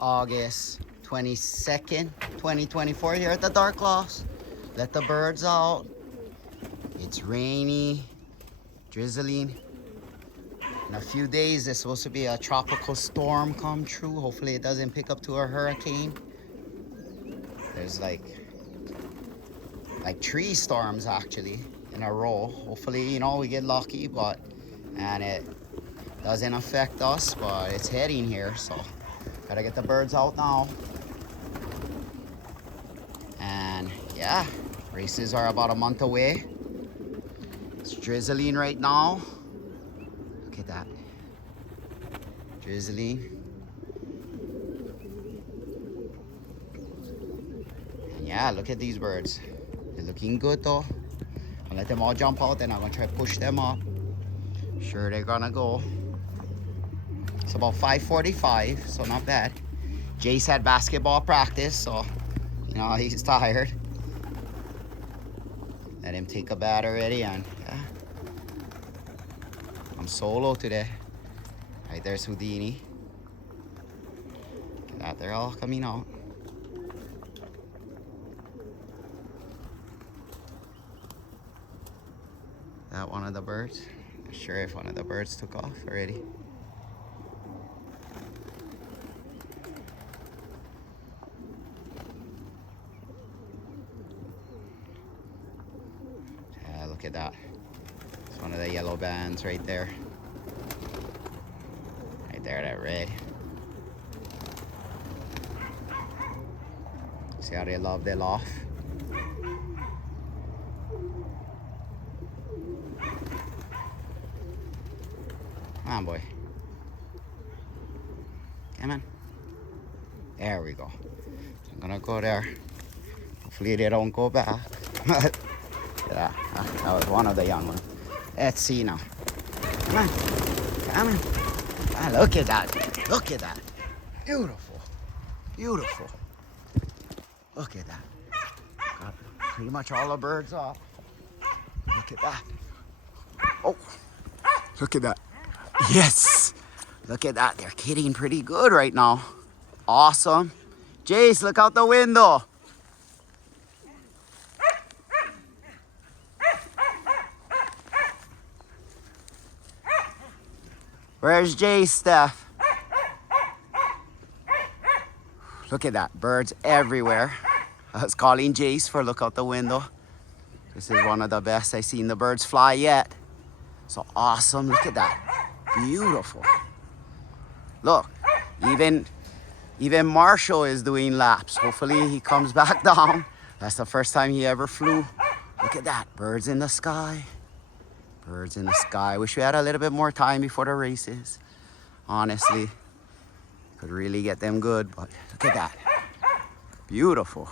August 22nd, 2024 here at the Dark Lofts. Let the birds out. It's rainy, drizzling. In a few days, there's supposed to be a tropical storm come true. Hopefully it doesn't pick up to a hurricane. There's like 3 storms actually in a row. Hopefully, you know, we get lucky, and it doesn't affect us, but it's heading here, so gotta get the birds out now. And yeah, races are about a month away. It's drizzling right now. Look at that. Drizzling. And yeah, look at these birds. They're looking good though. I'll let them all jump out, then I'm gonna try to push them up. Sure, they're gonna go. It's about 5:45, so not bad. Jace had basketball practice, so you know he's tired. Let him take a bath already, and yeah. I'm solo today. Right there's Houdini. Look at that, they're all coming out. That one of the birds. Not sure if one of the birds took off already. Yeah, look at that. It's one of the yellow bands right there. Right there, that red. See how they love their loft? Come on, boy. Come on. There we go. I'm gonna go there. Hopefully they don't go back. Yeah, that was one of the young ones. Let's see now. Come on. Come on. Ah, look at that. Look at that. Beautiful. Beautiful. Look at that. Got pretty much all the birds off. Look at that. Oh, look at that. Yes! Look at that. They're kidding pretty good right now. Awesome. Jace, look out the window. Where's Jace, Steph? Look at that. Birds everywhere. I was calling Jace for look out the window. This is one of the best I've seen the birds fly yet. So awesome. Look at that. Beautiful. Look, even Marshall is doing laps. Hopefully he comes back down. That's the first time he ever flew. Look at that, birds in the sky. Birds in the sky. Wish we had a little bit more time before the races. Honestly, could really get them good, but look at that. Beautiful.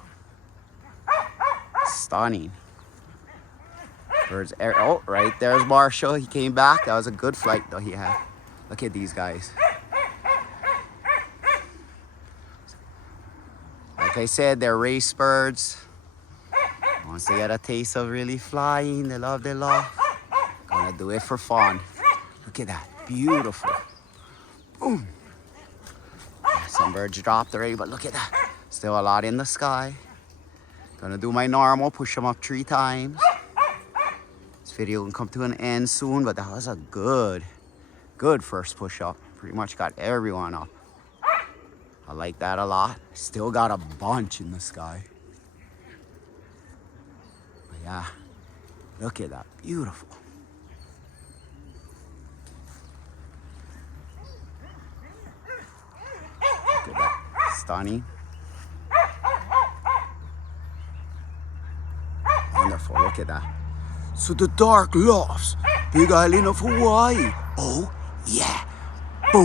Stunning. Birds, oh, right there's Marshall. He came back. That was a good flight though he had. Look at these guys. Like I said, they're race birds. Once they get a taste of really flying, they love their loft. Gonna do it for fun. Look at that, beautiful. Boom. Some birds dropped already, but look at that. Still a lot in the sky. Gonna do my normal, push them up 3 times. Video can come to an end soon, but that was a good first push up. Pretty much got everyone up. I like that a lot. Still got a bunch in the sky. But yeah, look at that, beautiful. Look at that, stunning. Wonderful, look at that. So the Dark Lofts, Big Island of Hawaii. Oh yeah,